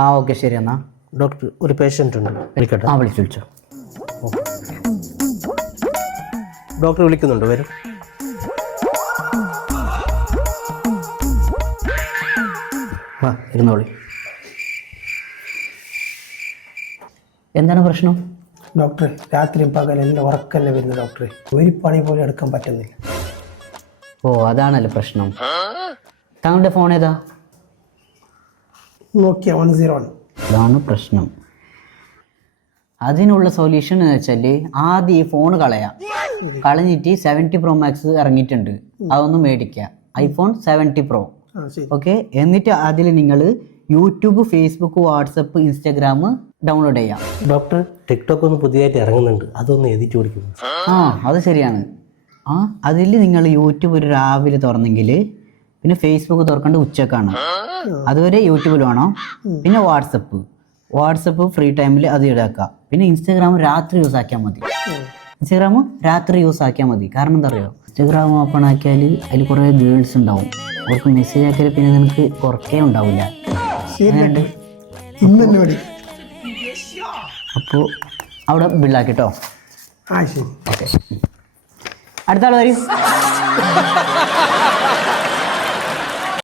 ആ ഓക്കെ ശരി എന്നാ. ഡോക്ടർ ഒരു പേഷ്യൻ്റ് ഉണ്ട്, വിളിക്കട്ടെ? ആ വിളിച്ചോ. ഡോക്ടർ വിളിക്കുന്നുണ്ട്, വരും. വാ ഇരുന്നോളി. എന്താണ് പ്രശ്നം? ഡോക്ടറെ രാത്രിയും പകലെല്ലാം ഉറക്കല്ലേ വരുന്നു ഡോക്ടറെ, ഒരു പണി പോലും എടുക്കാൻ പറ്റുന്നില്ല. ഓ അതാണല്ലോ പ്രശ്നം. താങ്കളുടെ ഫോൺ ഏതാ? നോക്കിയ 101. അതാണ് പ്രശ്നം. അതിനുള്ള സൊല്യൂഷൻ എന്ന് വെച്ചാൽ ആദ്യം ഈ ഫോൺ കളഞ്ഞിട്ട് 70 Pro Max ഇറങ്ങിയിട്ടുണ്ട്, അതൊന്ന് മേടിക്കുക. iPhone 70 Pro. ഓക്കെ, എന്നിട്ട് അതിൽ നിങ്ങൾ YouTube, Facebook, WhatsApp, Instagram download ചെയ്യാം. ഡോക്ടർ ടിക്ടോക്ക് ഒന്ന് പുതിയതായിട്ട് ഇറങ്ങുന്നുണ്ട്, അതൊന്ന് എഴുതിട്ട് കൊടുക്കുന്നു. ആ അത് ശരിയാണ്. ആ അതിൽ നിങ്ങൾ യൂട്യൂബ് ഒരു രാവിലെ തുറന്നെങ്കിൽ പിന്നെ ഫേസ്ബുക്ക് തുറക്കേണ്ട ഉച്ചക്കാണ്, അതുവരെ യൂട്യൂബിൽ വേണം. പിന്നെ വാട്സപ്പ് ഫ്രീ ടൈമിൽ അത് ഈടാക്കുക. പിന്നെ ഇൻസ്റ്റാഗ്രാം രാത്രി യൂസ് ആക്കിയാൽ മതി. കാരണം എന്താ പറയുക, ഇൻസ്റ്റാഗ്രാം ഓപ്പൺ ആക്കിയാൽ അതിൽ കുറേ ഗേൾസ് ഉണ്ടാവും, അവർക്ക് മെസ്സേജ് ആക്കിയാൽ പിന്നെ നിനക്ക് കുറക്കേ ഉണ്ടാവില്ല. അപ്പോൾ അവിടെ ബില്ലാക്കിട്ടോ. ആ ശരി. ഓക്കെ, അടുത്ത ആൾ വരും.